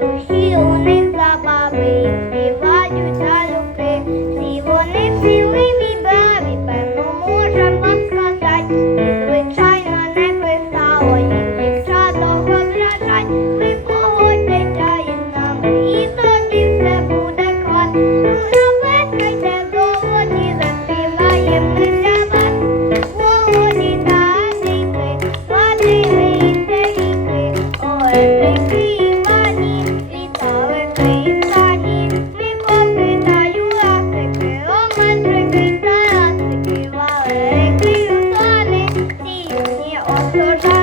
Душі у них забави, співають залюбки, всі вони цілими. Thank you.